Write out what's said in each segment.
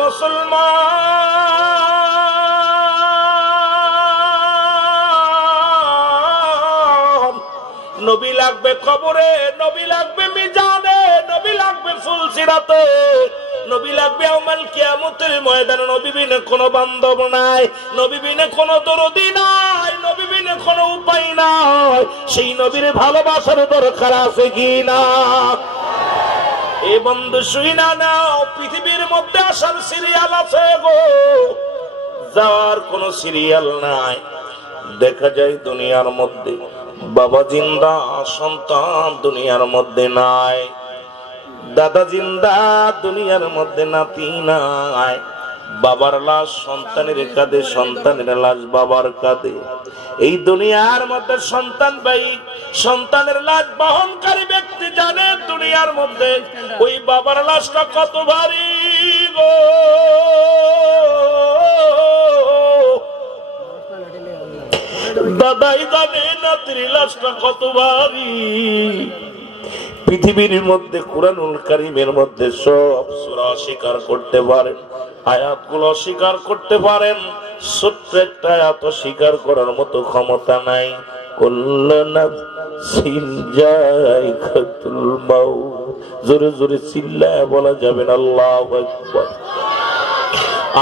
মুসলমান। নবী লাগবে কবরে, নবী লাগবে মিজানে, নবী লাগবে ফুলসিরাতে। নবী লাগবে আমাল কিয়ামতের ময়দানে, নবী বিনে কোনো বান্ধব নাই, নবী বিনে কোনো দরদি নাই, নবী বিনে কোনো উপায় নাই। সেই নবীর ভালোবাসার দরকার আছে কি না? এ বন্ধু শুই না নাও, পৃথিবীর মধ্যে আসার সিরিয়াল আছে গো। যাওয়ার কোন সিরিয়াল নাই। দেখা যায় দুনিয়ার মধ্যে। বাবা জিন্দা, সন্তান দুনিয়ার মধ্যে নাই। দাদা জিন্দা, দুনিয়ার মধ্যে নাতি নাই। বাবার লাশ, সন্তানের কাঁধে, সন্তানের লাশ বাবার কাঁধে। এই দুনিয়ার মধ্যে সন্তান ভাই, সন্তানের লাশ বহনকারী ব্যক্তি জানে দুনিয়ার মধ্যে। ওই বাবার লাশটা কত ভারী গো। দাদাই জানে, নাতির লাশটা কত ভারী। পৃথিবীর মধ্যে কোরআনুল কারিমের মধ্যে সব সূরা অস্বীকার করতে পারেন, আয়াতগুলো অস্বীকার করতে পারেন, ছোট্ট একটা আয়াত স্বীকার করার মতো ক্ষমতা নাই।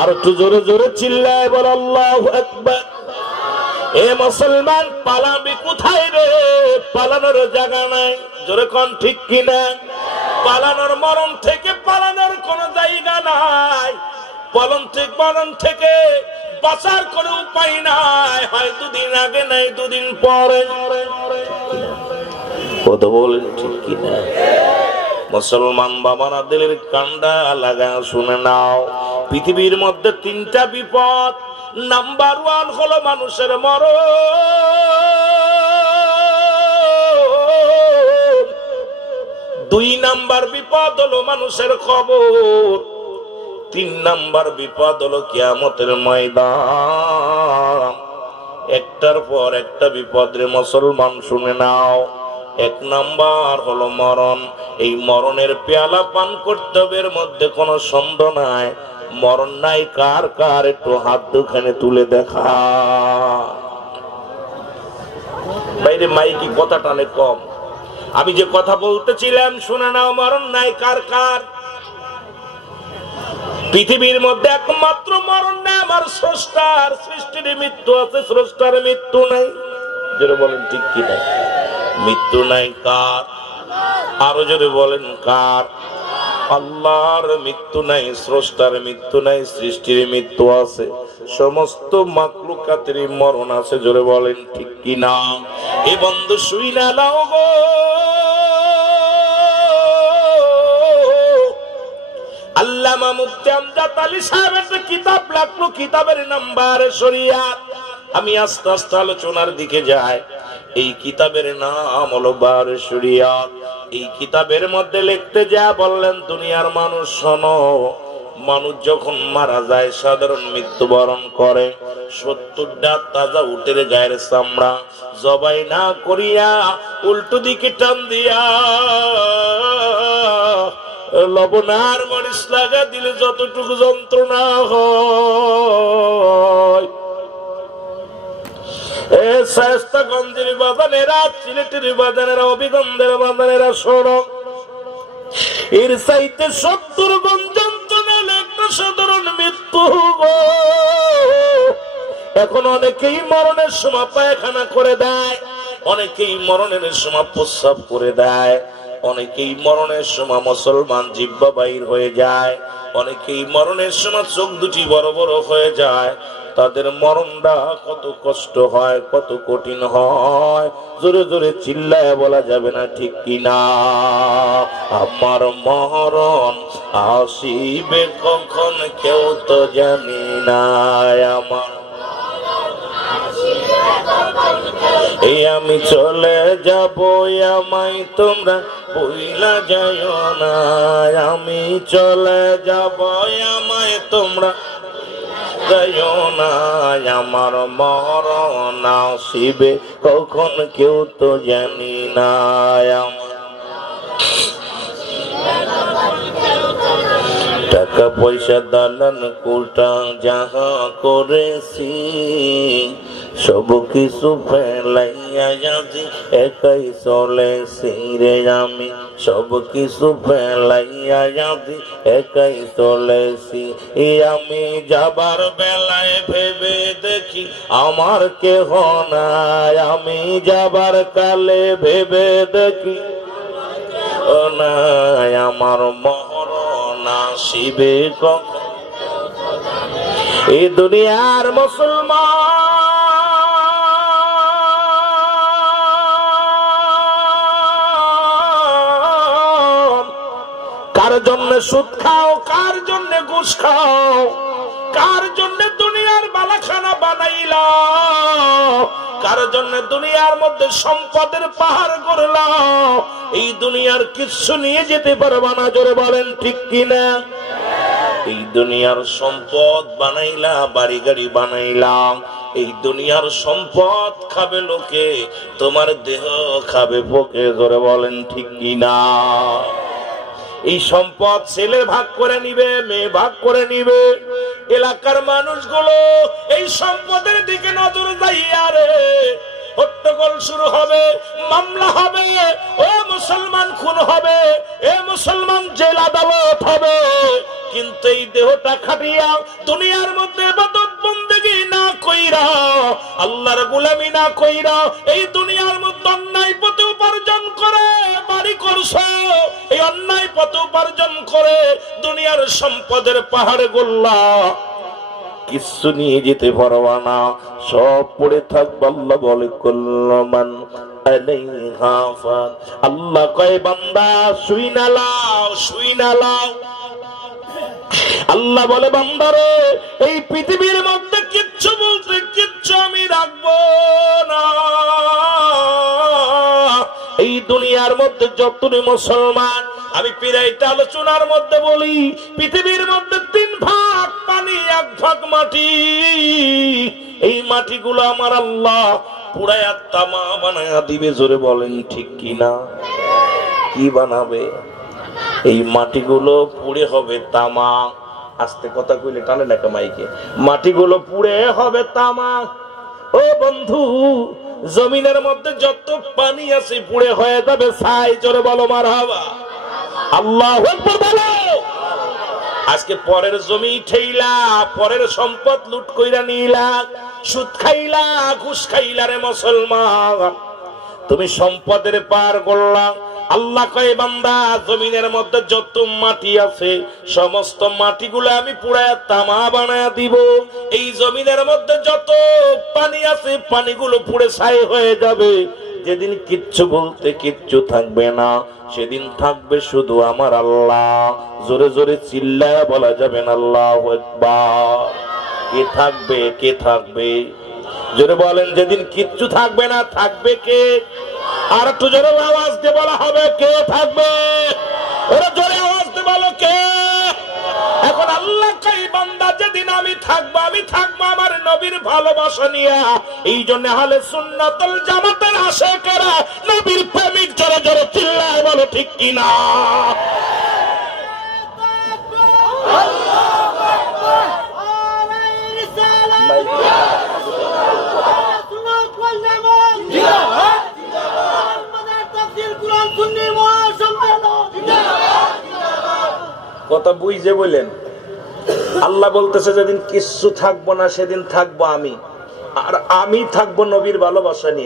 আর একটু জোরে জোরে চিল্লায় বল, আল্লাহ একবার এ মুসলমান পালাবি কোথায় রে? পালানোর জায়গা নাই। জোরে কোন ঠিক কিনা? পালানোর মরণ থেকে পালানোর কোন জায়গা নাই। পলন থেকে মরণ থেকে বাঁচার কোনো উপায় নাই। হয় দুদিন আগে, নাই দুদিন পরে। কথা বলেন ঠিক কিনা? মুসলমান বাবারা দিলের কান্ডা লাগা শুনে নাও। পৃথিবীর মধ্যে তিনটা বিপদ নাম্বার ওয়ান হলো মানুষের মরণ। দুই নাম্বার বিপদ হলো মানুষের খবর তিন নাম্বার বিপদ হলো কিয়ামতের ময়দান। একটার পর একটা বিপদ মুসলমান শুনে নাও। এক নাম্বার হলো মরণ। এই মরণের পেয়ালা পান করতে হবে, এর মধ্যে কোনো সন্দেহ নাই। মরণ নাই, কার কার? একটু হাত দুখানে তুলে দেখা। বাইরে মাইকি কথা টানে কম। আমি যে কথা বলতেছিলাম, শুনে নাও, মরণ নাই, কার কার? পৃথিবীর মধ্যে একমাত্র মরণ নাই, আমার স্রষ্টার। সৃষ্টির মৃত্যু আছে, স্রষ্টার মৃত্যু নাই। যেটা বলেন, ঠিক কি নাই মৃত্যু নাই, কার? আরও যদি বলেন, কার? আল্লাহর মৃত্যু নাই, স্রষ্টার মৃত্যু নাই, সৃষ্টির মৃত্যু আছে। সমস্ত মাকলুকাতের মরণ আছে, জোরে বলেন ঠিক কি না এ বন্ধু, শুই না লাও গো। আল্লামা মুফতি আমজাদ আলী সাহেব একটা কিতাব লাগল কিতাবের নাম্বার শরিয়াত আমি আস্তে আস্তে আলোচনার দিকে যাই। এই কিতাবের নাম হলো বার শরিয়াত এই কিতাবের মধ্যে লিখতে যা বললেন দুনিয়ার মানুষ, শোনো। মানুষ যখন মারা যায়, সাধারণ মৃত্যুবরণ করে। সত্তরটা তাজা উটের গায়ের চামড়া জবাই না করিয়া উল্টো দিকে টান দিয়া লবণার মরিচ লাগা দিলে যতটুকু যন্ত্রণা হয়। বাদানেরা বাদানেরা অভিগন্ধের বাদানেরা এর সত্তর একটা সাধারণ মৃত্যু। এখন অনেকেই মরণের সময় পায়খানা করে দেয়, অনেকেই মরণের সময় প্রস্রাব করে দেয়, অনেকেই মরণের সময় মুসলমান জিব্বা বাইর হয়ে যায় অনেকেই মরণের সময় চোখ দুটি বড় বড় হয়ে যায়। তাদের মরণটা কত কষ্ট হয়, কত কঠিন হয়। জোরে জোরে চিল্লায় বলা যাবে না ঠিক কিনা। আমার মরণ আসিবে কখন কেউ তো জানি না আমার এই আমি চলে যাব আমায় তোমরা বইলা যাইও না। আমি চলে যাব আমায় তোমরা যাইও না। আমার মরণ আসিবে, কখন কেউ তো জানি না। টাকা পয়সা দালান কোটা যাহা করেছি সব কিছু ফেলাইয়া যাচ্ছি একাই চলেছি রে আমি সব কিছু ফেলাইয়া যাচ্ছি একাই চলেছি এ আমি যাবার বেলায় ভেবে দেখি আমার কেহ নাই। আমি যাবার কালে ভেবে দেখি নাই। আমার মরণ আসিবে কখন? এই দুনিয়ার মুসলমান জন্য সুদ খাও, কার জন্য ঘুষ খাও? কার জন্য দুনিয়ার বালাখানা বানাইলা? কার জন্য দুনিয়ার মধ্যে সম্পদের পাহাড় করলা এই দুনিয়ার কিছু নিয়ে যেতে পারবা না, জোরে বলেন ঠিক কিনা? এই দুনিয়ার সম্পদ বানাইলা বাড়ি গাড়ি বানাইলাম এই দুনিয়ার সম্পদ খাবে লোকে, তোমার দেহ খাবে পোকে ধরে বলেন ঠিক কিনা? এই সম্পদ ছেলে ভাগ করে নিবে, মেয়ে ভাগ করে নিবে। এলাকার মানুষগুলো এই সম্পদের দিকে নজর যাইয়া রে। হট্টগোল শুরু হবে, মামলা হবে, ও মুসলমান খুন হবে, এ মুসলমান জেল আদালত হবে। কিন্তু এই দেহটা খাটিয়া দুনিয়ার মধ্যে বন্দেগি না কইরা, আল্লাহর গোলামি না কইরা এই দুনিয়ার মধ্যে করছ এই অন্যায় পথে উপার্জন করে দুনিয়ার সম্পদের পাহাড় গোল্লা কিছু নিয়ে যেতে পারবা না। সব পড়ে থাকবে, আল্লাহ বলে কল্লমান আল্লাহ কয়, বান্দা, শুই না লাও, শুই না লাও। আল্লাহ বলে বান্দারে এই পৃথিবীর মধ্যে কিচ্ছু বলতে কিচ্ছু আমি রাখব না। দুনিয়ার মধ্যে যতটি মুসলমান, আমি পিরাইটা আলোচনার মধ্যে বলি, পৃথিবীর মধ্যে তিন ভাগ পানি, এক ভাগ মাটি। এই মাটিগুলো আমার আল্লাহ পুরায়া তামা বানায়া দিবে, জোরে বলেন ঠিক কিনা কি বানাবে? এই মাটিগুলো পুড়ে হবে তামা। আস্তে কথা কইলে টানে নাকা মাইকে। মাটিগুলো পুড়ে হবে তামা। ও বন্ধু, জমিনের মধ্যে যত পানি আছে পুড়ে হয়ে যাবে, ছাই জোরে বলো মার হাবা। আল্লাহ আজকে পরের জমি ঠেইলা, পরের সম্পদ লুট কইরা নিলা, সুদ খাইলা, ঘুষ খাইলা রে মুসলমান। তুমি সম্পদের পার করলা। আল্লাহ কয়, বান্দা, জমিনের মধ্যে যত মাটি আছে, সমস্ত মাটিগুলো আমি পুরায় তামা বানায় দিব। এই জমিনের মধ্যে যত পানি আছে, পানিগুলো পুড়ে ছাই হয়ে যাবে। যেদিন কিচ্ছু বলতে কিচ্ছু থাকবে না, সেদিন থাকবে শুধু আমার আল্লাহ। জোরে জোরে চিল্লায় বলা যাবে না, আল্লাহ কে থাকবে কে থাকবে? জোরে বলেন, যেদিন কিচ্ছু থাকবে না, থাকবে কে? আর একটু জোরে আওয়াজ দিয়ে বলা হবে, কে থাকবে? ওরা জোরে আওয়াজ দিয়ে বলো, কে? এখন আল্লাহ কই বান্দা যেদিন আমি থাকব আমি থাকব আমার নবীর ভালোবাসা নিয়ে। এই জন্য হালে সুন্নাতুল জামাতের আশে করা নবীর প্রেমিক জোরে জোরে চিল্লায় বলো, ঠিক কিনা কথা বুঝে বললেন আল্লাহ বলতেছে, যেদিন কিচ্ছু থাকব না, সেদিন থাকব আমি। আর আমি থাকব নবীর ভালোবাসা নিয়ে।